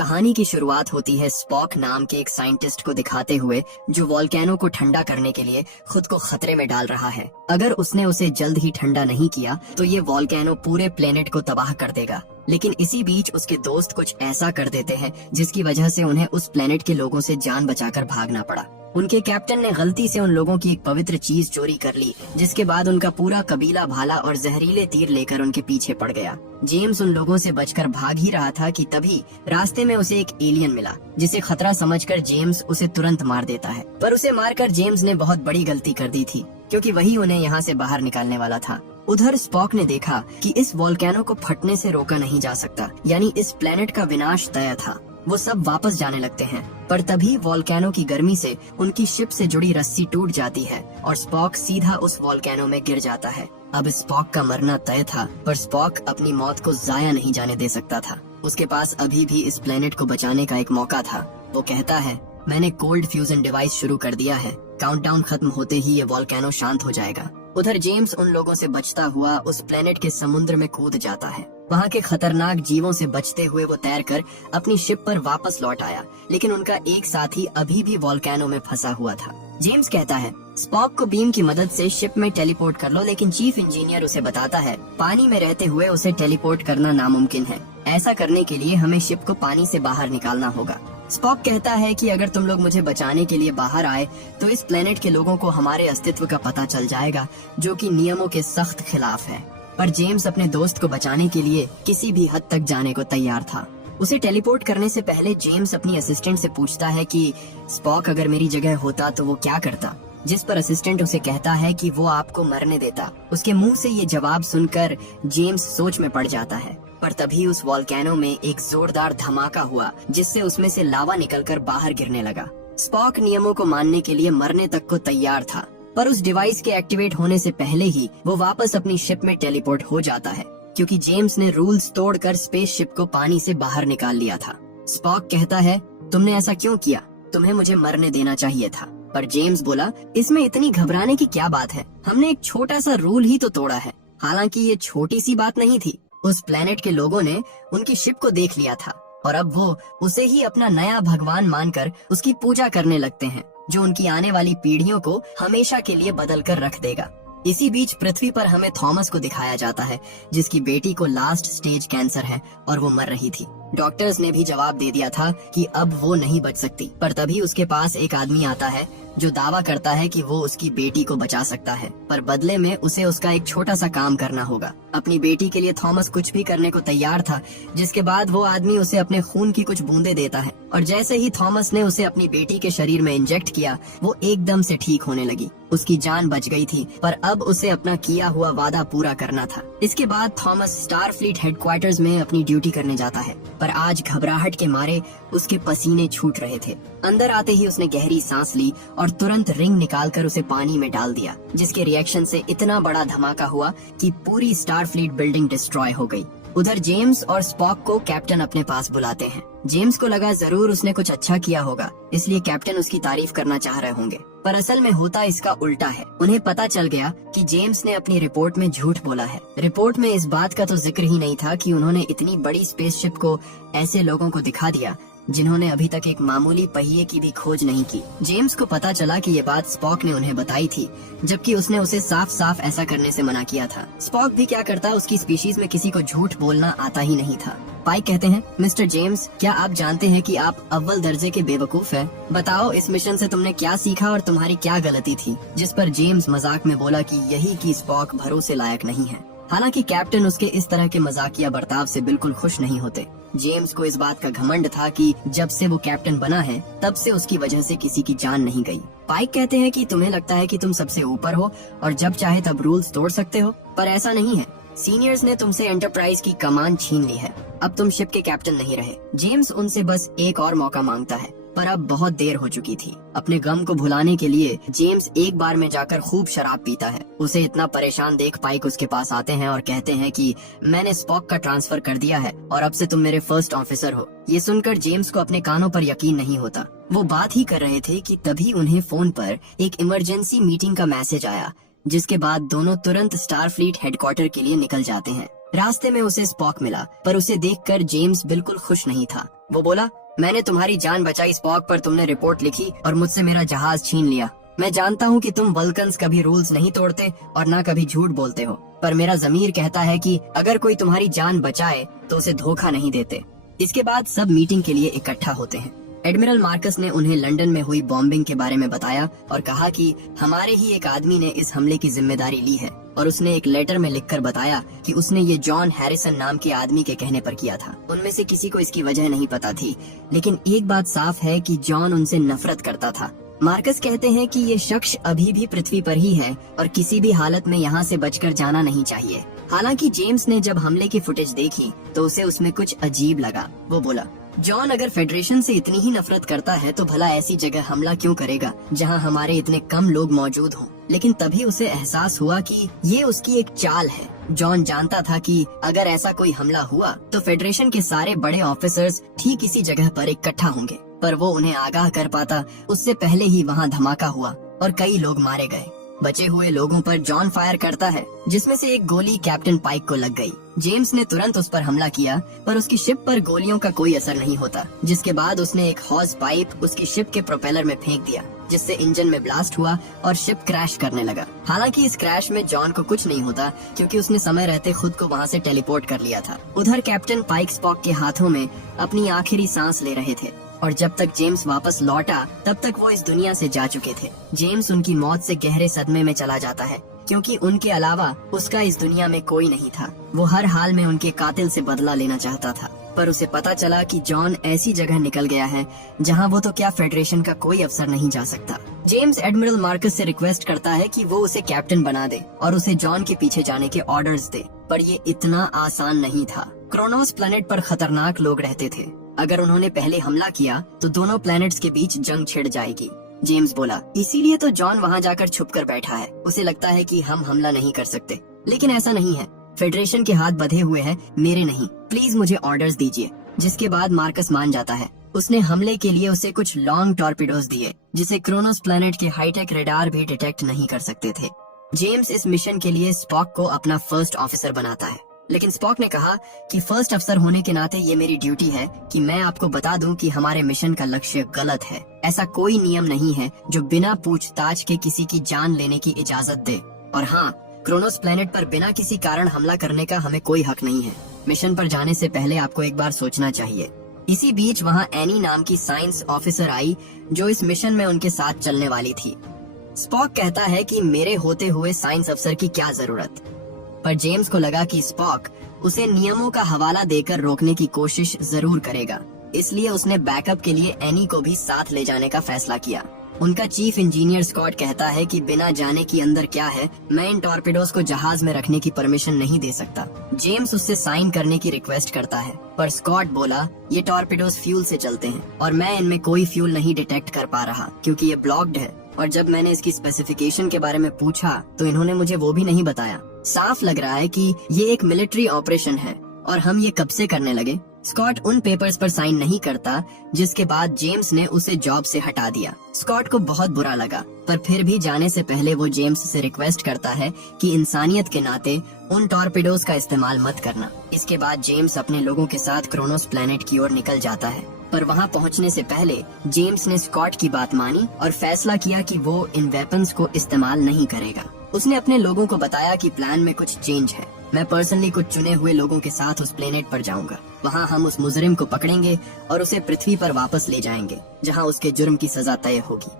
कहानी की शुरुआत होती है स्पॉक नाम के एक साइंटिस्ट को दिखाते हुए जो वोल्केनो को ठंडा करने के लिए खुद को खतरे में डाल रहा है। अगर उसने उसे जल्द ही ठंडा नहीं किया तो ये वोल्केनो पूरे प्लेनेट को तबाह कर देगा। लेकिन इसी बीच उसके दोस्त कुछ ऐसा कर देते हैं जिसकी वजह से उन्हें उस प्लेनेट के लोगों से जान बचाकर भागना पड़ा। उनके कैप्टन ने गलती से उन लोगों की एक पवित्र चीज चोरी कर ली, जिसके बाद उनका पूरा कबीला भाला और जहरीले तीर लेकर उनके पीछे पड़ गया। जेम्स उन लोगों से बचकर भाग ही रहा था कि तभी रास्ते में उसे एक एलियन मिला, जिसे खतरा समझकर जेम्स उसे तुरंत मार देता है। पर उसे मारकर जेम्स ने बहुत बड़ी गलती कर दी थी, क्योंकि वही उन्हें यहाँ से बाहर निकालने वाला था। उधर स्पॉक ने देखा कि इस वोल्केनो को फटने से रोका नहीं जा सकता, यानी इस प्लेनेट का विनाश तय था। वो सब वापस जाने लगते हैं, पर तभी वोल्केनो की गर्मी से उनकी शिप से जुड़ी रस्सी टूट जाती है और स्पॉक सीधा उस वोल्केनो में गिर जाता है। अब स्पॉक का मरना तय था, पर स्पॉक अपनी मौत को जाया नहीं जाने दे सकता था। उसके पास अभी भी इस प्लेनेट को बचाने का एक मौका था। वो कहता है, मैंने कोल्ड फ्यूजन डिवाइस शुरू कर दिया है, काउंटडाउन खत्म होते ही ये वोल्केनो शांत हो जाएगा। उधर जेम्स उन लोगों से बचता हुआ उस प्लेनेट के समुद्र में कूद जाता है। वहाँ के खतरनाक जीवों से बचते हुए वो तैरकर अपनी शिप पर वापस लौट आया, लेकिन उनका एक साथी अभी भी वोल्केनो में फंसा हुआ था। जेम्स कहता है, स्पॉक को बीम की मदद से शिप में टेलीपोर्ट कर लो, लेकिन चीफ इंजीनियर उसे बताता है पानी में रहते हुए उसे टेलीपोर्ट करना नामुमकिन है। ऐसा करने के लिए हमें शिप को पानी से बाहर निकालना होगा। स्पॉक कहता है कि अगर तुम लोग मुझे बचाने के लिए बाहर आए तो इस प्लेनेट के लोगों को हमारे अस्तित्व का पता चल जाएगा, जो कि नियमों के सख्त खिलाफ है। पर जेम्स अपने दोस्त को बचाने के लिए किसी भी हद तक जाने को तैयार था। उसे टेलीपोर्ट करने से पहले जेम्स अपनी असिस्टेंट से पूछता है कि स्पॉक अगर मेरी जगह होता तो वो क्या करता, जिस पर असिस्टेंट उसे कहता है कि वो आपको मरने देता। उसके मुंह से ये जवाब सुनकर जेम्स सोच में पड़ जाता है। पर तभी उस वोल्केनो में एक जोरदार धमाका हुआ, जिससे उसमें से लावा निकलकर बाहर गिरने लगा। स्पॉक नियमों को मानने के लिए मरने तक को तैयार था, पर उस डिवाइस के एक्टिवेट होने से पहले ही वो वापस अपनी शिप में टेलीपोर्ट हो जाता है, क्योंकि जेम्स ने रूल्स तोड़कर स्पेसशिप को पानी से बाहर निकाल लिया था। स्पॉक कहता है, तुमने ऐसा क्यों किया? तुम्हें मुझे मरने देना चाहिए था। पर जेम्स बोला, इसमें इतनी घबराने की क्या बात है? हमने एक छोटा सा रूल ही तो तोड़ा है। हालांकि ये छोटी सी बात नहीं थी। उस प्लेनेट के लोगों ने उनकी शिप को देख लिया था और अब वो उसे ही अपना नया भगवान मानकर उसकी पूजा करने लगते हैं, जो उनकी आने वाली पीढ़ियों को हमेशा के लिए बदल कर रख देगा। इसी बीच पृथ्वी पर हमें थॉमस को दिखाया जाता है, जिसकी बेटी को लास्ट स्टेज कैंसर है और वो मर रही थी। डॉक्टर्स ने भी जवाब दे दिया था कि अब वो नहीं बच सकती, पर तभी उसके पास एक आदमी आता है जो दावा करता है कि वो उसकी बेटी को बचा सकता है, पर बदले में उसे उसका एक छोटा सा काम करना होगा। अपनी बेटी के लिए थॉमस कुछ भी करने को तैयार था, जिसके बाद वो आदमी उसे अपने खून की कुछ बूंदे देता है और जैसे ही थॉमस ने उसे अपनी बेटी के शरीर में इंजेक्ट किया, वो एकदम से ठीक होने लगी। उसकी जान बच गई थी, पर अब उसे अपना किया हुआ वादा पूरा करना था। इसके बाद थॉमस स्टारफ्लीट हेडक्वार्टर्स में अपनी ड्यूटी करने जाता है, पर आज घबराहट के मारे उसके पसीने छूट रहे थे। अंदर आते ही उसने गहरी सांस ली और तुरंत रिंग निकालकर उसे पानी में डाल दिया, जिसके रिएक्शन से इतना बड़ा धमाका हुआ कि पूरी स्टारफ्लीट बिल्डिंग डिस्ट्रॉय हो गई। उधर जेम्स और स्पॉक को कैप्टन अपने पास बुलाते हैं। जेम्स को लगा जरूर उसने कुछ अच्छा किया होगा, इसलिए कैप्टन उसकी तारीफ करना चाह रहे होंगे, पर असल में होता इसका उल्टा है। उन्हें पता चल गया कि जेम्स ने अपनी रिपोर्ट में झूठ बोला है। रिपोर्ट में इस बात का तो जिक्र ही नहीं था कि उन्होंने इतनी बड़ी स्पेसशिप को ऐसे लोगों को दिखा दिया जिन्होंने अभी तक एक मामूली पहिए की भी खोज नहीं की। जेम्स को पता चला कि ये बात स्पॉक ने उन्हें बताई थी, जबकि उसने उसे साफ साफ ऐसा करने से मना किया था। स्पॉक भी क्या करता, उसकी स्पीशीज में किसी को झूठ बोलना आता ही नहीं था। पाइक कहते हैं, मिस्टर जेम्स, क्या आप जानते हैं कि आप अव्वल दर्जे के बेवकूफ हैं? बताओ इस मिशन से तुमने क्या सीखा और तुम्हारी क्या गलती थी? जिस पर जेम्स मजाक में बोला कि यही कि स्पॉक भरोसे लायक नहीं है। हालांकि कैप्टन उसके इस तरह के मजाकिया बर्ताव से बिल्कुल खुश नहीं होते। जेम्स को इस बात का घमंड था कि जब से वो कैप्टन बना है तब से उसकी वजह से किसी की जान नहीं गई। पाइक कहते हैं कि तुम्हें लगता है कि तुम सबसे ऊपर हो और जब चाहे तब रूल्स तोड़ सकते हो, पर ऐसा नहीं है। सीनियर्स ने तुमसे एंटरप्राइज की कमान छीन ली है। अब तुम शिप के कैप्टन नहीं रहे। जेम्स उनसे बस एक और मौका मांगता है, पर अब बहुत देर हो चुकी थी। अपने गम को भुलाने के लिए जेम्स एक बार में जाकर खूब शराब पीता है। उसे इतना परेशान देख पाइक उसके पास आते हैं और कहते हैं कि मैंने स्पॉक का ट्रांसफर कर दिया है और अब से तुम मेरे फर्स्ट ऑफिसर हो। ये सुनकर जेम्स को अपने कानों पर यकीन नहीं होता। वो बात ही कर रहे थे कि तभी उन्हें फोन पर एक इमरजेंसी मीटिंग का मैसेज आया, जिसके बाद दोनों तुरंत स्टारफ्लीट हेडक्वार्टर के लिए निकल जाते हैं। रास्ते में उसे स्पॉक मिला, पर उसे देखकर जेम्स बिल्कुल खुश नहीं था। वो बोला, मैंने तुम्हारी जान बचाई स्पॉक, पर तुमने रिपोर्ट लिखी और मुझसे मेरा जहाज छीन लिया। मैं जानता हूँ कि तुम वल्कन्स कभी रूल्स नहीं तोड़ते और ना कभी झूठ बोलते हो, पर मेरा ज़मीर कहता है कि अगर कोई तुम्हारी जान बचाए तो उसे धोखा नहीं देते। इसके बाद सब मीटिंग के लिए इकट्ठा होते हैं। एडमिरल मार्कस ने उन्हें लंदन में हुई बॉम्बिंग के बारे में बताया और कहा कि हमारे ही एक आदमी ने इस हमले की जिम्मेदारी ली है, और उसने एक लेटर में लिखकर बताया कि उसने ये जॉन हैरिसन नाम के आदमी के कहने पर किया था। उनमें से किसी को इसकी वजह नहीं पता थी, लेकिन एक बात साफ है कि जॉन उनसे नफरत करता था। मार्कस कहते हैं कि ये शख्स अभी भी पृथ्वी पर ही है और किसी भी हालत में यहाँ से बचकर जाना नहीं चाहिए। हालांकि जेम्स ने जब हमले की फुटेज देखी तो उसे उसमें कुछ अजीब लगा। वो बोला, जॉन अगर फेडरेशन से इतनी ही नफरत करता है तो भला ऐसी जगह हमला क्यों करेगा जहां हमारे इतने कम लोग मौजूद हों। लेकिन तभी उसे एहसास हुआ कि ये उसकी एक चाल है। जॉन जानता था कि अगर ऐसा कोई हमला हुआ तो फेडरेशन के सारे बड़े ऑफिसर्स ठीक इसी जगह पर इकट्ठा होंगे, पर वो उन्हें आगाह कर पाता उससे पहले ही वहाँ धमाका हुआ और कई लोग मारे गए। बचे हुए लोगों पर जॉन फायर करता है, जिसमें से एक गोली कैप्टन पाइक को लग गई। जेम्स ने तुरंत उस पर हमला किया, पर उसकी शिप पर गोलियों का कोई असर नहीं होता, जिसके बाद उसने एक हॉज पाइप उसकी शिप के प्रोपेलर में फेंक दिया, जिससे इंजन में ब्लास्ट हुआ और शिप क्रैश करने लगा। हालांकि इस क्रैश में जॉन को कुछ नहीं होता, क्योंकि उसने समय रहते खुद को वहाँ से टेलीपोर्ट कर लिया था। उधर कैप्टन पाइक स्पॉक के हाथों में अपनी आखिरी सांस ले रहे थे, और जब तक जेम्स वापस लौटा तब तक वो इस दुनिया से जा चुके थे। जेम्स उनकी मौत से गहरे सदमे में चला जाता है, क्योंकि उनके अलावा उसका इस दुनिया में कोई नहीं था। वो हर हाल में उनके कातिल से बदला लेना चाहता था, पर उसे पता चला कि जॉन ऐसी जगह निकल गया है जहां वो तो क्या फेडरेशन का कोई अफसर नहीं जा सकता। जेम्स एडमिरल मार्कस से रिक्वेस्ट करता है कि वो उसे कैप्टन बना दे और उसे जॉन के पीछे जाने के ऑर्डर्स दे, पर ये इतना आसान नहीं था। क्रोनोस प्लेनेट पर खतरनाक लोग रहते थे। अगर उन्होंने पहले हमला किया तो दोनों प्लैनेट्स के बीच जंग छिड़ जाएगी। जेम्स बोला, इसीलिए तो जॉन वहाँ जाकर छुप कर बैठा है। उसे लगता है कि हम हमला नहीं कर सकते, लेकिन ऐसा नहीं है। फेडरेशन के हाथ बंधे हुए हैं, मेरे नहीं। प्लीज मुझे ऑर्डर्स दीजिए। जिसके बाद मार्कस मान जाता है। उसने हमले के लिए उसे कुछ लॉन्ग टॉर्पिडोज दिए, जिसे क्रोनोस प्लैनेट के हाईटेक रेडार भी डिटेक्ट नहीं कर सकते थे। जेम्स इस मिशन के लिए स्पॉक को अपना फर्स्ट ऑफिसर बनाता है, लेकिन स्पॉक ने कहा कि फर्स्ट अफसर होने के नाते ये मेरी ड्यूटी है कि मैं आपको बता दूं कि हमारे मिशन का लक्ष्य गलत है। ऐसा कोई नियम नहीं है जो बिना पूछताछ के किसी की जान लेने की इजाजत दे। और हाँ, क्रोनोस प्लेनेट पर बिना किसी कारण हमला करने का हमें कोई हक नहीं है। मिशन पर जाने से पहले आपको एक बार सोचना चाहिए। इसी बीच वहाँ एनी नाम की साइंस ऑफिसर आई, जो इस मिशन में उनके साथ चलने वाली थी। स्पॉक कहता है कि मेरे होते हुए साइंस अफसर की क्या जरूरत, पर जेम्स को लगा कि स्पॉक उसे नियमों का हवाला देकर रोकने की कोशिश जरूर करेगा, इसलिए उसने बैकअप के लिए एनी को भी साथ ले जाने का फैसला किया। उनका चीफ इंजीनियर स्कॉट कहता है कि बिना जाने कि अंदर क्या है, मैं इन टॉर्पिडोज को जहाज में रखने की परमिशन नहीं दे सकता। जेम्स उससे साइन करने की रिक्वेस्ट करता है, पर स्कॉट बोला, ये टॉर्पिडोज फ्यूल से चलते हैं और मैं इनमें कोई फ्यूल नहीं डिटेक्ट कर पा रहा, क्योंकि ये ब्लॉक्ड है। और जब मैंने इसकी स्पेसिफिकेशन के बारे में पूछा तो इन्होंने मुझे वो भी नहीं बताया। साफ लग रहा है कि ये एक मिलिट्री ऑपरेशन है और हम ये कब से करने लगे। स्कॉट उन पेपर्स पर साइन नहीं करता, जिसके बाद जेम्स ने उसे जॉब से हटा दिया। स्कॉट को बहुत बुरा लगा, पर फिर भी जाने से पहले वो जेम्स से रिक्वेस्ट करता है कि इंसानियत के नाते उन टॉर्पिडोज का इस्तेमाल मत करना। इसके बाद जेम्स अपने लोगों के साथ क्रोनोस प्लेनेट की ओर निकल जाता है, पर वहाँ पहुँचने से पहले जेम्स ने स्कॉट की बात मानी और फैसला किया कि वो इन वेपन्स को इस्तेमाल नहीं करेगा। उसने अपने लोगों को बताया कि प्लान में कुछ चेंज है। मैं पर्सनली कुछ चुने हुए लोगों के साथ उस प्लेनेट पर जाऊंगा। वहाँ हम उस मुजरिम को पकड़ेंगे और उसे पृथ्वी पर वापस ले जाएंगे, जहाँ उसके जुर्म की सजा तय होगी।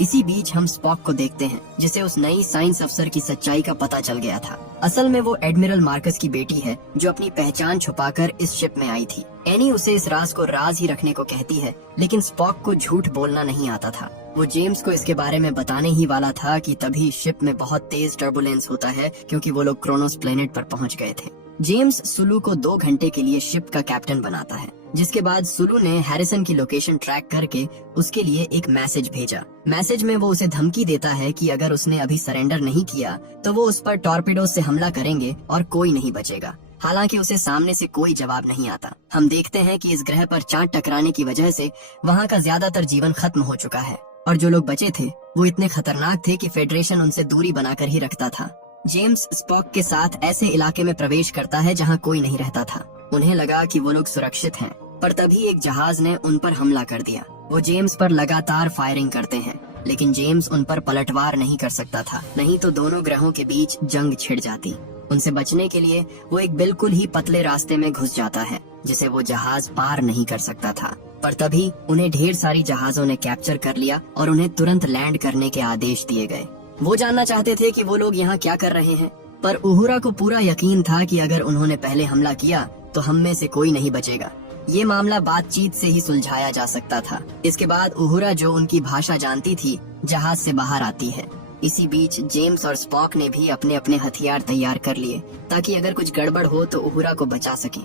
इसी बीच हम स्पॉक को देखते हैं, जिसे उस नई साइंस अफसर की सच्चाई का पता चल गया था। असल में वो एडमिरल मार्कस की बेटी है, जो अपनी पहचान छुपाकर इस शिप में आई थी। एनी उसे इस राज को राज ही रखने को कहती है, लेकिन स्पॉक को झूठ बोलना नहीं आता था। वो जेम्स को इसके बारे में बताने ही वाला था कि तभी शिप में बहुत तेज टर्बुलेंस होता है, क्योंकि वो लोग क्रोनोस प्लेनेट पर पहुंच गए थे। जेम्स सुलू को 2 घंटे के लिए शिप का कैप्टन बनाता है, जिसके बाद सुलू ने हैरिसन की लोकेशन ट्रैक करके उसके लिए एक मैसेज भेजा। मैसेज में वो उसे धमकी देता है कि अगर उसने अभी सरेंडर नहीं किया तो वो उस पर टॉर्पिडो से हमला करेंगे और कोई नहीं बचेगा। हालांकि उसे सामने से कोई जवाब नहीं आता। हम देखते हैं कि इस ग्रह पर चांद टकराने की वजह से वहाँ का ज्यादातर जीवन खत्म हो चुका है, और जो लोग बचे थे वो इतने खतरनाक थे कि फेडरेशन उनसे दूरी बनाकर ही रखता था। जेम्स स्पॉक के साथ ऐसे इलाके में प्रवेश करता है जहाँ कोई नहीं रहता था। उन्हें लगा कि वो लोग सुरक्षित हैं, पर तभी एक जहाज ने उन पर हमला कर दिया। वो जेम्स पर लगातार फायरिंग करते हैं, लेकिन जेम्स उन पर पलटवार नहीं कर सकता था, नहीं तो दोनों ग्रहों के बीच जंग छिड़ जाती। उनसे बचने के लिए वो एक बिल्कुल ही पतले रास्ते में घुस जाता है, जिसे वो जहाज पार नहीं कर सकता था। पर तभी उन्हें ढेर सारी जहाजों ने कैप्चर कर लिया और उन्हें तुरंत लैंड करने के आदेश दिए गए। वो जानना चाहते थे कि वो लोग यहाँ क्या कर रहे हैं, पर उहुरा को पूरा यकीन था कि अगर उन्होंने पहले हमला किया तो हम में से कोई नहीं बचेगा। ये मामला बातचीत से ही सुलझाया जा सकता था। इसके बाद उहुरा, जो उनकी भाषा जानती थी, जहाज से बाहर आती है। इसी बीच जेम्स और स्पॉक ने भी अपने अपने हथियार तैयार कर लिए, ताकि अगर कुछ गड़बड़ हो तो उहुरा को बचा सके।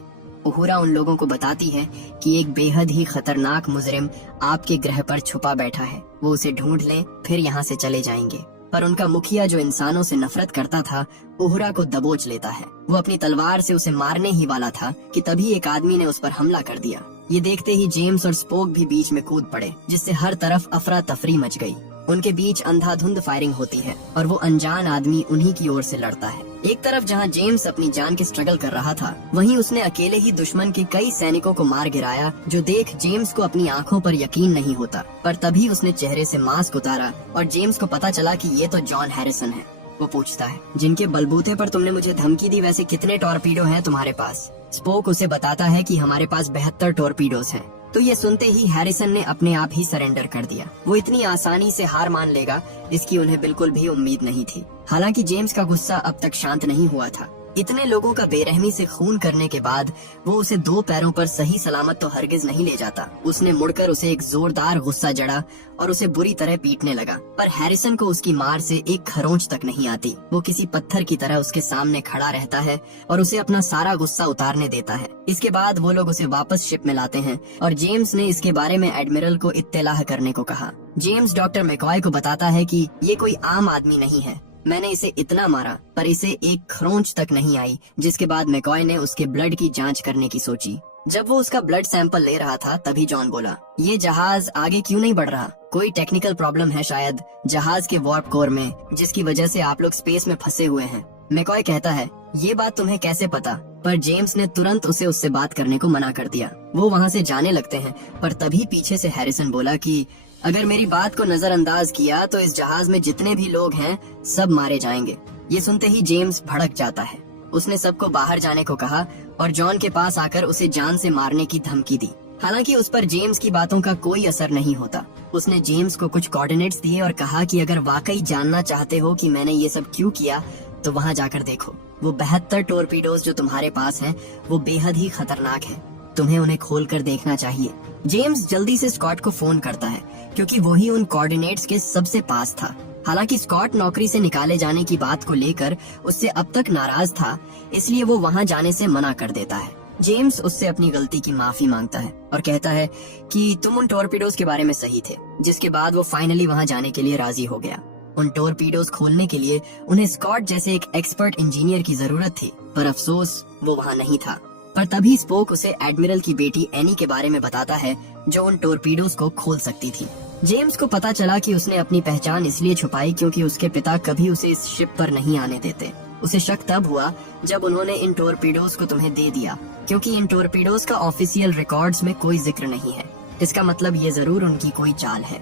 उहुरा उन लोगों को बताती है कि एक बेहद ही खतरनाक मुजरिम आपके ग्रह पर छुपा बैठा है, वो उसे ढूंढ लें, फिर यहाँ से चले जाएंगे। पर उनका मुखिया, जो इंसानों से नफरत करता था, उहुरा को दबोच लेता है। वो अपनी तलवार से उसे मारने ही वाला था कि तभी एक आदमी ने उस पर हमला कर दिया। ये देखते ही जेम्स और स्पोक भी बीच में कूद पड़े, जिससे हर तरफ अफरा तफरी मच गई। उनके बीच अंधाधुंध फायरिंग होती है और वो अनजान आदमी उन्हीं की ओर से लड़ता है। एक तरफ जहां जेम्स अपनी जान की स्ट्रगल कर रहा था, वहीं उसने अकेले ही दुश्मन के कई सैनिकों को मार गिराया, जो देख जेम्स को अपनी आंखों पर यकीन नहीं होता। पर तभी उसने चेहरे से मास्क उतारा और जेम्स को पता चला कि ये तो जॉन हैरिसन है। वो पूछता है, जिनके बलबूते पर तुमने मुझे धमकी दी, वैसे कितने टॉर्पीडो हैं तुम्हारे पास? स्पोक उसे बताता है कि हमारे पास 72 टॉर्पीडोज हैं। तो ये सुनते ही हैरिसन ने अपने आप ही सरेंडर कर दिया। वो इतनी आसानी से हार मान लेगा, इसकी उन्हें बिल्कुल भी उम्मीद नहीं थी। हालांकि जेम्स का गुस्सा अब तक शांत नहीं हुआ था। इतने लोगों का बेरहमी से खून करने के बाद वो उसे 2 पैरों पर सही सलामत तो हरगिज नहीं ले जाता। उसने मुड़कर उसे एक जोरदार गुस्सा जड़ा और उसे बुरी तरह पीटने लगा। पर हैरिसन को उसकी मार से एक खरोंच तक नहीं आती। वो किसी पत्थर की तरह उसके सामने खड़ा रहता है और उसे अपना सारा गुस्सा उतारने देता है। इसके बाद वो लोग उसे वापस शिप में लाते हैं और जेम्स ने इसके बारे में एडमिरल को इत्तेलाह करने को कहा। जेम्स डॉक्टर मैकॉय को बताता है कि ये कोई आम आदमी नहीं है। मैंने इसे इतना मारा पर इसे एक खरोंच तक नहीं आई। जिसके बाद मैकॉय ने उसके ब्लड की जांच करने की सोची। जब वो उसका ब्लड सैंपल ले रहा था, तभी जॉन बोला, ये जहाज आगे क्यों नहीं बढ़ रहा? कोई टेक्निकल प्रॉब्लम है शायद जहाज के वार्प कोर में, जिसकी वजह से आप लोग स्पेस में फंसे हुए हैं। मैकॉय कहता है, ये बात तुम्हें कैसे पता? पर जेम्स ने तुरंत उससे बात करने को मना कर दिया। वो वहाँ से जाने लगते हैं, पर तभी पीछे से हैरिसन बोला कि अगर मेरी बात को नजरअंदाज किया तो इस जहाज में जितने भी लोग हैं सब मारे जाएंगे। ये सुनते ही जेम्स भड़क जाता है। उसने सबको बाहर जाने को कहा और जॉन के पास आकर उसे जान से मारने की धमकी दी। हालांकि उस पर जेम्स की बातों का कोई असर नहीं होता। उसने जेम्स को कुछ कोऑर्डिनेट्स दिए और कहा कि अगर वाकई जानना चाहते हो कि मैंने ये सब क्यों किया तो वहाँ जाकर देखो। वो 72 टॉर्पीडोज जो तुम्हारे पास हैं, वो बेहद ही खतरनाक है। तुम्हें उन्हें खोल कर देखना चाहिए। जेम्स जल्दी से स्कॉट को फोन करता है, क्योंकि वही उन कोऑर्डिनेट्स के सबसे पास था। हालांकि स्कॉट नौकरी से निकाले जाने की बात को लेकर उससे अब तक नाराज था, इसलिए वो वहां जाने से मना कर देता है। जेम्स उससे अपनी गलती की माफी मांगता है और कहता है कि तुम उन टॉर्पीडोज के बारे में सही थे। जिसके बाद वो फाइनली वहां जाने के लिए राजी हो गया। उन टॉर्पीडोज खोलने के लिए उन्हें स्कॉट जैसे एक एक्सपर्ट इंजीनियर की जरूरत थी, पर अफसोस वो वहाँ नहीं था। पर तभी स्पोक उसे एडमिरल की बेटी एनी के बारे में बताता है, जो उन टॉर्पीडोज को खोल सकती थी। जेम्स को पता चला कि उसने अपनी पहचान इसलिए छुपाई क्योंकि उसके पिता कभी उसे इस शिप पर नहीं आने देते। उसे शक तब हुआ जब उन्होंने इन टॉर्पीडोज को तुम्हें दे दिया, क्योंकि इन टॉर्पीडोज का ऑफिशियल रिकॉर्ड्स में कोई जिक्र नहीं है। इसका मतलब ये जरूर उनकी कोई चाल है।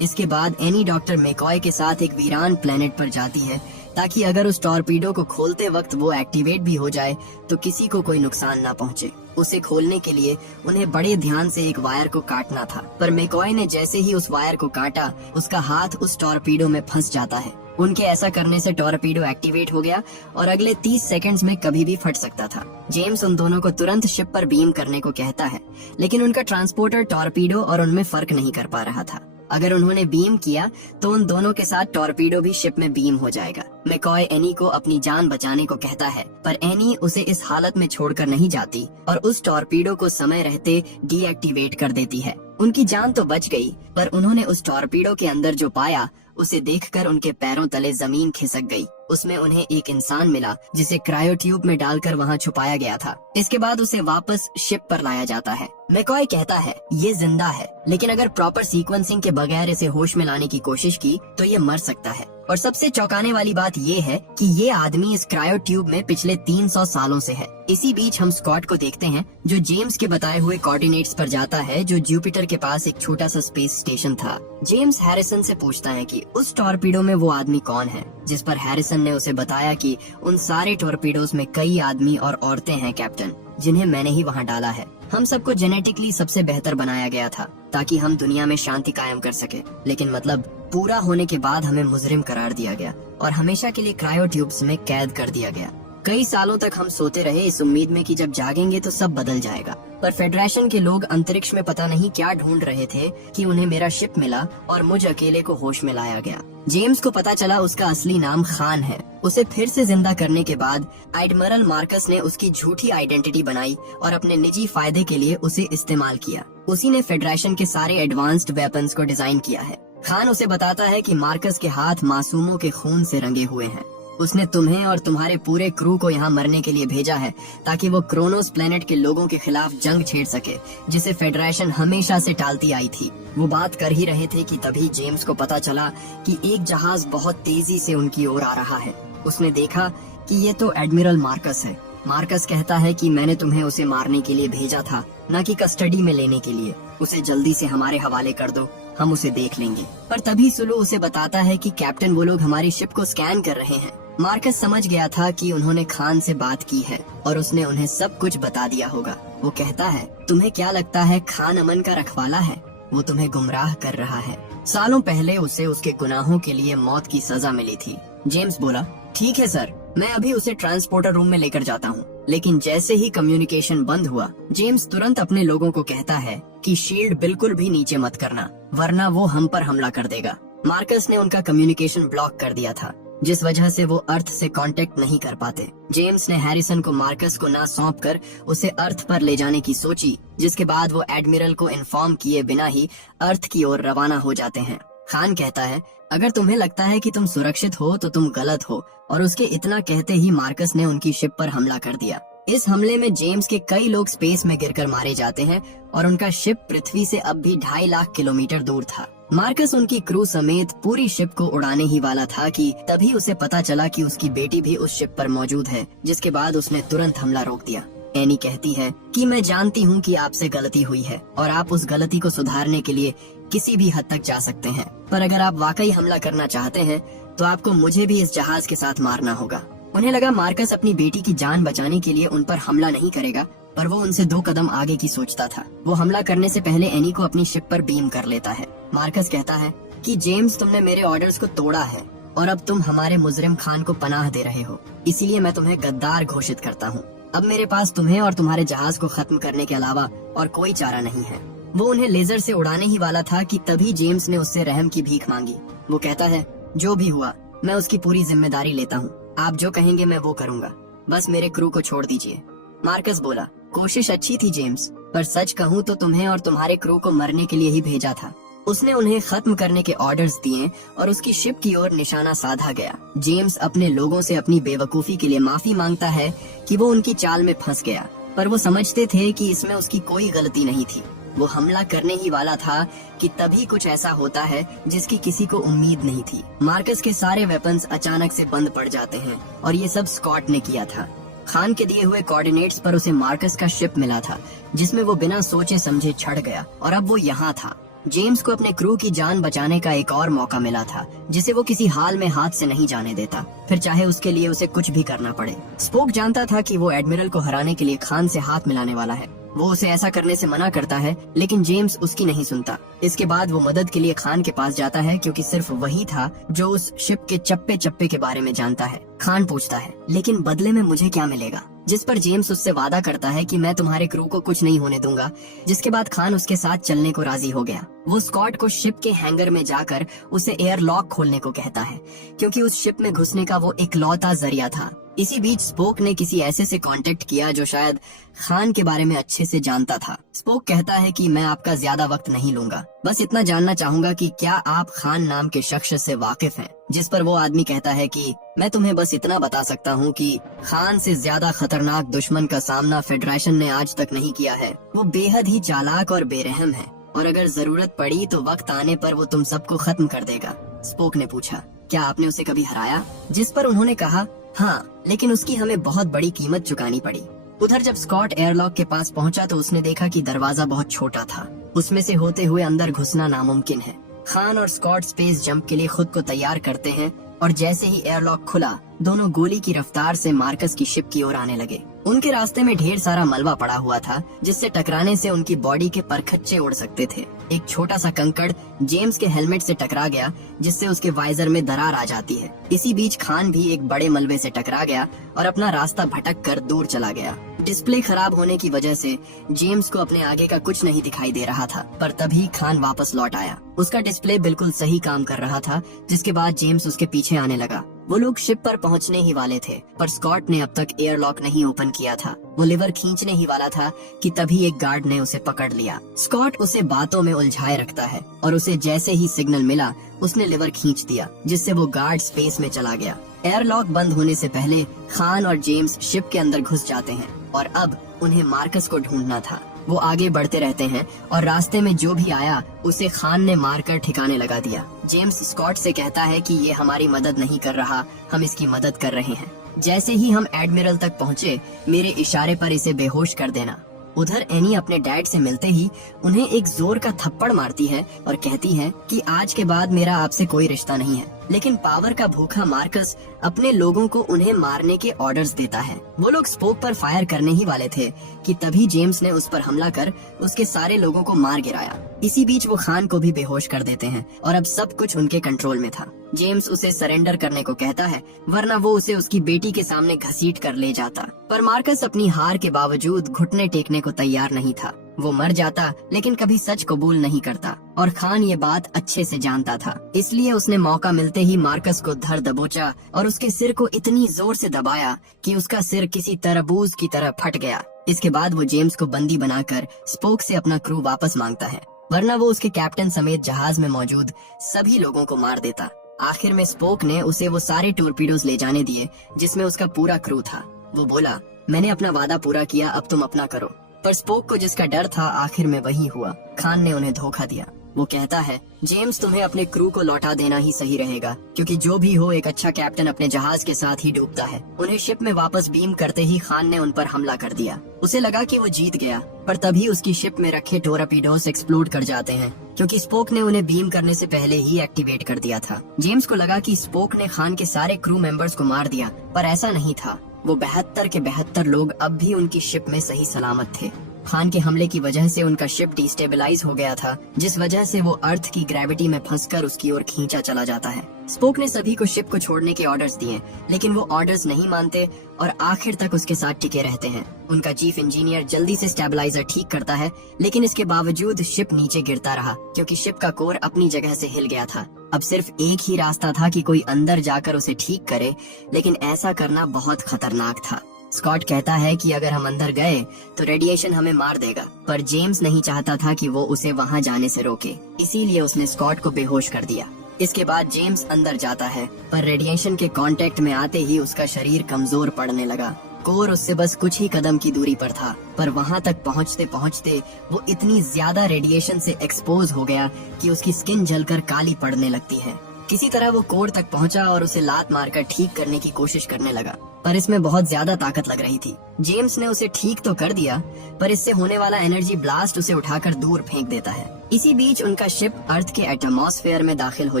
इसके बाद एनी डॉक्टर मैकॉय के साथ एक वीरान प्लेनेट पर जाती है, ताकि अगर उस टॉर्पीडो को खोलते वक्त वो एक्टिवेट भी हो जाए तो किसी को कोई नुकसान ना पहुंचे। उसे खोलने के लिए उन्हें बड़े ध्यान से एक वायर को काटना था, पर मैकॉय ने जैसे ही उस वायर को काटा, उसका हाथ उस टॉर्पीडो में फंस जाता है। उनके ऐसा करने से टॉर्पीडो एक्टिवेट हो गया और अगले 30 सेकंड्स में कभी भी फट सकता था। जेम्स उन दोनों को तुरंत शिप पर बीम करने को कहता है, लेकिन उनका ट्रांसपोर्टर टॉर्पीडो और उनमें फर्क नहीं कर पा रहा था। अगर उन्होंने बीम किया तो उन दोनों के साथ टॉर्पीडो भी शिप में बीम हो जाएगा। मैकॉय एनी को अपनी जान बचाने को कहता है, पर एनी उसे इस हालत में छोड़कर नहीं जाती और उस टॉर्पीडो को समय रहते डीएक्टिवेट कर देती है। उनकी जान तो बच गई, पर उन्होंने उस टॉर्पीडो के अंदर जो पाया उसे देखकर उनके पैरों तले जमीन खिसक गई। उसमें उन्हें एक इंसान मिला जिसे क्रायो ट्यूब में डालकर वहाँ छुपाया गया था। इसके बाद उसे वापस शिप पर लाया जाता है। मैकॉय कहता है, ये जिंदा है, लेकिन अगर प्रॉपर सीक्वेंसिंग के बगैर इसे होश में लाने की कोशिश की तो ये मर सकता है। और सबसे चौंकाने वाली बात ये है कि ये आदमी इस क्रायो ट्यूब में पिछले 300 सालों से है। इसी बीच हम स्कॉट को देखते हैं जो जेम्स के बताए हुए कोऑर्डिनेट्स पर जाता है, जो जुपिटर के पास एक छोटा सा स्पेस स्टेशन था। जेम्स हैरिसन से पूछता है कि उस टॉर्पीडो में वो आदमी कौन है, जिस पर हैरिसन ने उसे बताया कि उन सारे टॉर्पीडोज में कई आदमी और औरतें हैं कैप्टन, जिन्हें मैंने ही वहाँ डाला है। हम सबको जेनेटिकली सबसे बेहतर बनाया गया था ताकि हम दुनिया में शांति कायम कर सके, लेकिन मतलब पूरा होने के बाद हमें मुजरिम करार दिया गया और हमेशा के लिए क्रायो ट्यूब्स में कैद कर दिया गया। कई सालों तक हम सोते रहे इस उम्मीद में कि जब जागेंगे तो सब बदल जाएगा, पर फेडरेशन के लोग अंतरिक्ष में पता नहीं क्या ढूंढ रहे थे कि उन्हें मेरा शिप मिला और मुझ अकेले को होश में लाया गया। जेम्स को पता चला उसका असली नाम खान है। उसे फिर से जिंदा करने के बाद एडमिरल मार्कस ने उसकी झूठी आइडेंटिटी बनाई और अपने निजी फायदे के लिए उसे इस्तेमाल किया। उसी ने फेडरेशन के सारे एडवांस्ड वेपन्स को डिजाइन किया है। खान उसे बताता है कि मार्कस के हाथ मासूमों के खून से रंगे हुए हैं। उसने तुम्हें और तुम्हारे पूरे क्रू को यहाँ मरने के लिए भेजा है ताकि वो क्रोनोस प्लेनेट के लोगों के खिलाफ जंग छेड़ सके, जिसे फेडरेशन हमेशा से टालती आई थी। वो बात कर ही रहे थे कि तभी जेम्स को पता चला कि एक जहाज बहुत तेजी से उनकी ओर आ रहा है। उसने देखा कि ये तो एडमिरल मार्कस है। मार्कस कहता है कि मैंने तुम्हें उसे मारने के लिए भेजा था, न कि कस्टडी में लेने के लिए। उसे जल्दी से हमारे हवाले कर दो, हम उसे देख लेंगे। पर तभी सुलू उसे बताता है कि कैप्टन वो लोग हमारी शिप को स्कैन कर रहे हैं। मार्कस समझ गया था कि उन्होंने खान से बात की है और उसने उन्हें सब कुछ बता दिया होगा। वो कहता है, तुम्हें क्या लगता है खान अमन का रखवाला है? वो तुम्हें गुमराह कर रहा है। सालों पहले उसे उसके गुनाहों के लिए मौत की सजा मिली थी। जेम्स बोला, ठीक है सर, मैं अभी उसे ट्रांसपोर्टर रूम में लेकर जाता हूँ। लेकिन जैसे ही कम्युनिकेशन बंद हुआ, जेम्स तुरंत अपने लोगों को कहता है कि शील्ड बिल्कुल भी नीचे मत करना, वरना वो हम पर हमला कर देगा। मार्कस ने उनका कम्युनिकेशन ब्लॉक कर दिया था, जिस वजह से वो अर्थ से कांटेक्ट नहीं कर पाते। जेम्स ने हैरिसन को मार्कस को ना सौंप कर उसे अर्थ पर ले जाने की सोची, जिसके बाद वो एडमिरल को इन्फॉर्म किए बिना ही अर्थ की ओर रवाना हो जाते हैं। खान कहता है, अगर तुम्हें लगता है कि तुम सुरक्षित हो तो तुम गलत हो, और उसके इतना कहते ही मार्कस ने उनकी शिप पर हमला कर दिया। इस हमले में जेम्स के कई लोग स्पेस में गिरकर मारे जाते हैं और उनका शिप पृथ्वी से अब भी 2.5 लाख किलोमीटर दूर था। मार्कस उनकी क्रू समेत पूरी शिप को उड़ाने ही वाला था कि तभी उसे पता चला कि उसकी बेटी भी उस शिप पर मौजूद है, जिसके बाद उसने तुरंत हमला रोक दिया। एनी कहती है कि मैं जानती हूँ कि आपसे गलती हुई है और आप उस गलती को सुधारने के लिए किसी भी हद तक जा सकते हैं, पर अगर आप वाकई हमला करना चाहते हैं तो आपको मुझे भी इस जहाज के साथ मारना होगा। उन्हें लगा मार्कस अपनी बेटी की जान बचाने के लिए उन पर हमला नहीं करेगा, पर वो उनसे 2 कदम आगे की सोचता था। वो हमला करने से पहले एनी को अपनी शिप पर बीम कर लेता है। मार्कस कहता है कि जेम्स, तुमने मेरे ऑर्डर्स को तोड़ा है और अब तुम हमारे मुजरिम खान को पनाह दे रहे हो, इसीलिए मैं तुम्हें गद्दार घोषित करता हूँ। अब मेरे पास तुम्हें और तुम्हारे जहाज को खत्म करने के अलावा और कोई चारा नहीं है। वो उन्हें लेजर से उड़ाने ही वाला था कि तभी जेम्स ने उससे रहम की भीख मांगी। वो कहता है, जो भी हुआ मैं उसकी पूरी जिम्मेदारी लेता हूँ, आप जो कहेंगे मैं वो करूँगा, बस मेरे क्रू को छोड़ दीजिए। मार्कस बोला, कोशिश अच्छी थी जेम्स, पर सच कहूँ तो तुम्हें और तुम्हारे क्रू को मरने के लिए ही भेजा था। उसने उन्हें खत्म करने के ऑर्डर्स दिए और उसकी शिप की ओर निशाना साधा गया। जेम्स अपने लोगों से अपनी बेवकूफी के लिए माफी मांगता है कि वो उनकी चाल में फंस गया, पर वो समझते थे कि इसमें उसकी कोई गलती नहीं थी। वो हमला करने ही वाला था कि तभी कुछ ऐसा होता है जिसकी किसी को उम्मीद नहीं थी। मार्कस के सारे वेपन्स अचानक से बंद पड़ जाते हैं और ये सब स्कॉट ने किया था। खान के दिए हुए कोऑर्डिनेट्स पर उसे मार्कस का शिप मिला था, जिसमें वो बिना सोचे समझे चढ़ गया और अब वो यहाँ था। जेम्स को अपने क्रू की जान बचाने का एक और मौका मिला था, जिसे वो किसी हाल में हाथ से नहीं जाने देता, फिर चाहे उसके लिए उसे कुछ भी करना पड़े। स्पोक जानता था कि वो एडमिरल को हराने के लिए खान से हाथ मिलाने वाला है। वो उसे ऐसा करने से मना करता है, लेकिन जेम्स उसकी नहीं सुनता। इसके बाद वो मदद के लिए खान के पास जाता है, क्योंकि सिर्फ वही था जो उस शिप के चप्पे चप्पे के बारे में जानता है। खान पूछता है, लेकिन बदले में मुझे क्या मिलेगा? जिस पर जेम्स उससे वादा करता है कि मैं तुम्हारे क्रू को कुछ नहीं होने दूंगा, जिसके बाद खान उसके साथ चलने को राजी हो गया। वो स्कॉट को शिप के हैंगर में जाकर उसे एयर लॉक खोलने को कहता है, क्योंकि उस शिप में घुसने का वो इकलौता जरिया था। इसी बीच स्पोक ने किसी ऐसे से कांटेक्ट किया जो शायद खान के बारे में अच्छे से जानता था। स्पोक कहता है कि मैं आपका ज्यादा वक्त नहीं लूंगा, बस इतना जानना चाहूंगा कि क्या आप खान नाम के शख्स से वाकिफ हैं? जिस पर वो आदमी कहता है कि मैं तुम्हें बस इतना बता सकता हूँ कि खान से ज्यादा खतरनाक दुश्मन का सामना फेडरेशन ने आज तक नहीं किया है। वो बेहद ही चालाक और बेरहम है और अगर जरूरत पड़ी तो वक्त आने पर वो तुम सबको खत्म कर देगा। स्पोक ने पूछा, क्या आपने उसे कभी हराया? जिस पर उन्होंने कहा, हाँ, लेकिन उसकी हमें बहुत बड़ी कीमत चुकानी पड़ी। उधर जब स्कॉट एयरलॉक के पास पहुंचा तो उसने देखा कि दरवाजा बहुत छोटा था, उसमें से होते हुए अंदर घुसना नामुमकिन है। खान और स्कॉट स्पेस जंप के लिए खुद को तैयार करते हैं और जैसे ही एयरलॉक खुला, दोनों गोली की रफ्तार से मार्कस की शिप की ओर आने लगे। उनके रास्ते में ढेर सारा मलबा पड़ा हुआ था, जिससे टकराने से उनकी बॉडी के परखच्चे उड़ सकते थे। एक छोटा सा कंकड़ जेम्स के हेलमेट से टकरा गया, जिससे उसके वाइजर में दरार आ जाती है। इसी बीच खान भी एक बड़े मलबे से टकरा गया और अपना रास्ता भटक कर दूर चला गया। डिस्प्ले खराब होने की वजह से जेम्स को अपने आगे का कुछ नहीं दिखाई दे रहा था, पर तभी खान वापस लौट आया। उसका डिस्प्ले बिल्कुल सही काम कर रहा था, जिसके बाद जेम्स उसके पीछे आने लगा। वो लोग शिप पर पहुंचने ही वाले थे, पर स्कॉट ने अब तक एयरलॉक नहीं ओपन किया था। वो लिवर खींचने ही वाला था कि तभी एक गार्ड ने उसे पकड़ लिया। स्कॉट उसे बातों में उलझाए रखता है और उसे जैसे ही सिग्नल मिला, उसने लिवर खींच दिया, जिससे वो गार्ड स्पेस में चला गया। एयरलॉक बंद होने से पहले खान और जेम्स शिप के अंदर घुस जाते हैं और अब उन्हें मार्कस को ढूंढना था। वो आगे बढ़ते रहते हैं और रास्ते में जो भी आया उसे खान ने मारकर ठिकाने लगा दिया। जेम्स स्कॉट से कहता है कि ये हमारी मदद नहीं कर रहा, हम इसकी मदद कर रहे हैं। जैसे ही हम एडमिरल तक पहुँचे, मेरे इशारे पर इसे बेहोश कर देना। उधर एनी अपने डैड से मिलते ही उन्हें एक जोर का थप्पड़ मारती है और कहती है कि आज के बाद मेरा आपसे कोई रिश्ता नहीं है। लेकिन पावर का भूखा मार्कस अपने लोगों को उन्हें मारने के ऑर्डर्स देता है। वो लोग स्पोक पर फायर करने ही वाले थे कि तभी जेम्स ने उस पर हमला कर उसके सारे लोगों को मार गिराया। इसी बीच वो खान को भी बेहोश कर देते हैं और अब सब कुछ उनके कंट्रोल में था। जेम्स उसे सरेंडर करने को कहता है, वरना वो उसे उसकी बेटी के सामने घसीट कर ले जाता। पर मार्कस अपनी हार के बावजूद घुटने टेकने को तैयार नहीं था। वो मर जाता, लेकिन कभी सच कबूल नहीं करता और खान ये बात अच्छे से जानता था। इसलिए उसने मौका मिलते ही मार्कस को धर दबोचा और उसके सिर को इतनी जोर से दबाया कि उसका सिर किसी तरबूज की तरह फट गया। इसके बाद वो जेम्स को बंदी बनाकर स्पोक से अपना क्रू वापस मांगता है, वरना वो उसके कैप्टन समेत जहाज में मौजूद सभी लोगों को मार देता। आखिर में स्पोक ने उसे वो सारे टोरपीडोज ले जाने दिए जिसमें उसका पूरा क्रू था। वो बोला, मैंने अपना वादा पूरा किया, अब तुम अपना करो। पर स्पोक को जिसका डर था, आखिर में वही हुआ। खान ने उन्हें धोखा दिया। वो कहता है, जेम्स तुम्हें अपने क्रू को लौटा देना ही सही रहेगा, क्योंकि जो भी हो एक अच्छा कैप्टन अपने जहाज के साथ ही डूबता है। उन्हें शिप में वापस बीम करते ही खान ने उन पर हमला कर दिया। उसे लगा कि वो जीत गया, पर तभी उसकी शिप में रखे टोरपीडोस एक्सप्लोड कर जाते हैं, क्योंकि स्पोक ने उन्हें बीम करने से पहले ही एक्टिवेट कर दिया था। जेम्स को लगा कि स्पोक ने खान के सारे क्रू मेंबर्स को मार दिया, पर ऐसा नहीं था। वो 72 के 72 लोग अब भी उनकी शिप में सही सलामत थे। खान के हमले की वजह से उनका शिप डिस्टेबलाइज हो गया था, जिस वजह से वो अर्थ की ग्रेविटी में फंसकर उसकी ओर खींचा चला जाता है। स्पोक ने सभी को शिप को छोड़ने के ऑर्डर्स दिए, लेकिन वो ऑर्डर्स नहीं मानते और आखिर तक उसके साथ टिके रहते हैं। उनका चीफ इंजीनियर जल्दी से स्टेबलाइजर ठीक करता है, लेकिन इसके बावजूद शिप नीचे गिरता रहा, क्योंकि शिप का कोर अपनी जगह से हिल गया था। अब सिर्फ एक ही रास्ता था कि कोई अंदर जाकर उसे ठीक करे, लेकिन ऐसा करना बहुत खतरनाक था। स्कॉट कहता है कि अगर हम अंदर गए तो रेडिएशन हमें मार देगा, पर जेम्स नहीं चाहता था कि वो उसे वहां जाने से रोके, इसीलिए उसने स्कॉट को बेहोश कर दिया। इसके बाद जेम्स अंदर जाता है, पर रेडिएशन के कांटेक्ट में आते ही उसका शरीर कमजोर पड़ने लगा। कोर उससे बस कुछ ही कदम की दूरी पर था, पर वहां तक पहुंचते पहुंचते वो इतनी ज्यादा रेडिएशन से एक्सपोज हो गया कि उसकी स्किन जलकर काली पड़ने लगती है। किसी तरह वो कोर तक पहुंचा और उसे लात मारकर ठीक करने की कोशिश करने लगा, पर इसमें बहुत ज्यादा ताकत लग रही थी। जेम्स ने उसे ठीक तो कर दिया, पर इससे होने वाला एनर्जी ब्लास्ट उसे उठाकर दूर फेंक देता है। इसी बीच उनका शिप अर्थ के एटमॉस्फेयर में दाखिल हो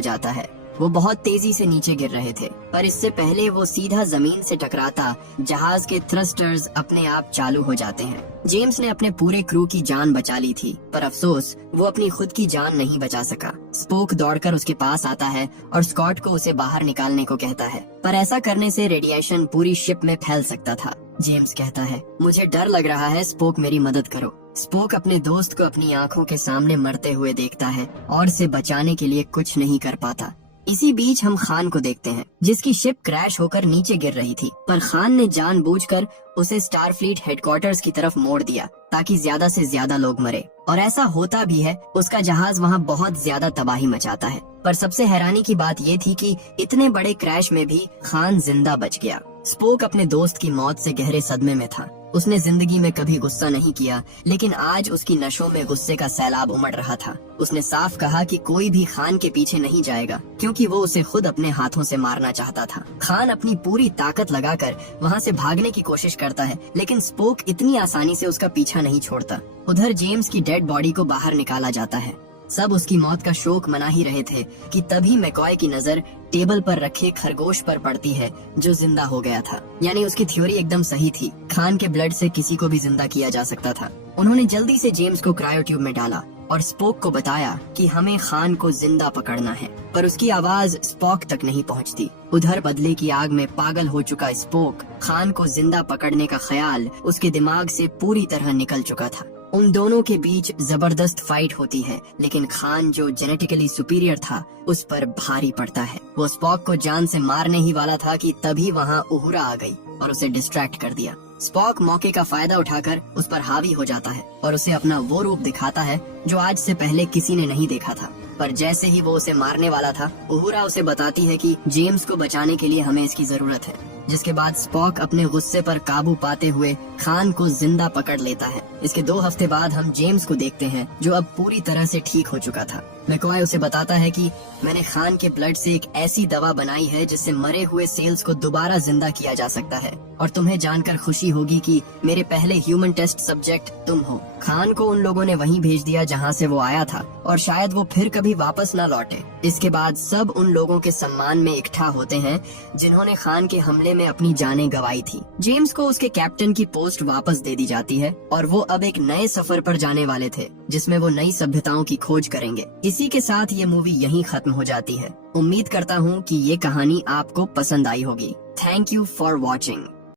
जाता है। वो बहुत तेजी से नीचे गिर रहे थे, पर इससे पहले वो सीधा जमीन से टकराता जहाज के थ्रस्टर्स अपने आप चालू हो जाते हैं। जेम्स ने अपने पूरे क्रू की जान बचा ली थी, पर अफसोस वो अपनी खुद की जान नहीं बचा सका। स्पोक दौड़कर उसके पास आता है और स्कॉट को उसे बाहर निकालने को कहता है, पर ऐसा करने से रेडिएशन पूरी शिप में फैल सकता था। जेम्स कहता है, मुझे डर लग रहा है, स्पोक मेरी मदद करो। स्पोक अपने दोस्त को अपनी आंखों के सामने मरते हुए देखता है और उसे बचाने के लिए कुछ नहीं कर पाता। इसी बीच हम खान को देखते हैं, जिसकी शिप क्रैश होकर नीचे गिर रही थी, पर खान ने जानबूझकर उसे स्टारफ्लीट हेडक्वार्टर्स की तरफ मोड़ दिया ताकि ज्यादा से ज्यादा लोग मरे, और ऐसा होता भी है। उसका जहाज वहाँ बहुत ज्यादा तबाही मचाता है, पर सबसे हैरानी की बात ये थी कि इतने बड़े क्रैश में भी खान जिंदा बच गया। स्पोक अपने दोस्त की मौत से गहरे सदमे में था। उसने जिंदगी में कभी गुस्सा नहीं किया, लेकिन आज उसकी नशों में गुस्से का सैलाब उमड़ रहा था। उसने साफ कहा कि कोई भी खान के पीछे नहीं जाएगा, क्योंकि वो उसे खुद अपने हाथों से मारना चाहता था। खान अपनी पूरी ताकत लगाकर वहाँ से भागने की कोशिश करता है, लेकिन स्पोक इतनी आसानी से उसका पीछा नहीं छोड़ता। उधर जेम्स की डेड बॉडी को बाहर निकाला जाता है। सब उसकी मौत का शोक मना ही रहे थे कि तभी मैकॉय की नजर टेबल पर रखे खरगोश पर पड़ती है, जो जिंदा हो गया था। यानी उसकी थ्योरी एकदम सही थी, खान के ब्लड से किसी को भी जिंदा किया जा सकता था। उन्होंने जल्दी से जेम्स को क्रायोट्यूब में डाला और स्पोक को बताया कि हमें खान को जिंदा पकड़ना है, पर उसकी आवाज स्पोक तक नहीं पहुंचती। उधर बदले की आग में पागल हो चुका स्पोक खान को जिंदा पकड़ने का ख्याल उसके दिमाग से पूरी तरह निकल चुका था। उन दोनों के बीच जबरदस्त फाइट होती है, लेकिन खान जो जेनेटिकली सुपीरियर था उस पर भारी पड़ता है। वो स्पॉक को जान से मारने ही वाला था कि तभी वहाँ उहुरा आ गई और उसे डिस्ट्रैक्ट कर दिया। स्पॉक मौके का फायदा उठाकर उस पर हावी हो जाता है और उसे अपना वो रूप दिखाता है जो आज से पहले किसी ने नहीं देखा था। पर जैसे ही वो उसे मारने वाला था, उहुरा उसे बताती है कि जेम्स को बचाने के लिए हमें इसकी जरूरत है। जिसके बाद स्पॉक अपने गुस्से पर काबू पाते हुए खान को जिंदा पकड़ लेता है। इसके 2 हफ्ते बाद हम जेम्स को देखते हैं, जो अब पूरी तरह से ठीक हो चुका था। मैकॉय उसे बताता है कि मैंने खान के ब्लड से एक ऐसी दवा बनाई है जिससे मरे हुए सेल्स को दोबारा जिंदा किया जा सकता है, और तुम्हें जानकर खुशी होगी कि मेरे पहले ह्यूमन टेस्ट सब्जेक्ट तुम हो। खान को उन लोगों ने वहीं भेज दिया जहां से वो आया था, और शायद वो फिर कभी वापस न लौटे। इसके बाद सब उन लोगों के सम्मान में इकट्ठा होते हैं जिन्होंने खान के हमले में अपनी जानें गंवाई थी। जेम्स को उसके कैप्टन की पोस्ट वापस दे दी जाती है और वो अब एक नए सफर पर जाने वाले थे, जिसमें वो नई सभ्यताओं की खोज करेंगे। इसी के साथ ये मूवी यहीं खत्म हो जाती है। उम्मीद करता हूँ कि ये कहानी आपको पसंद आई होगी। Thank you for watching.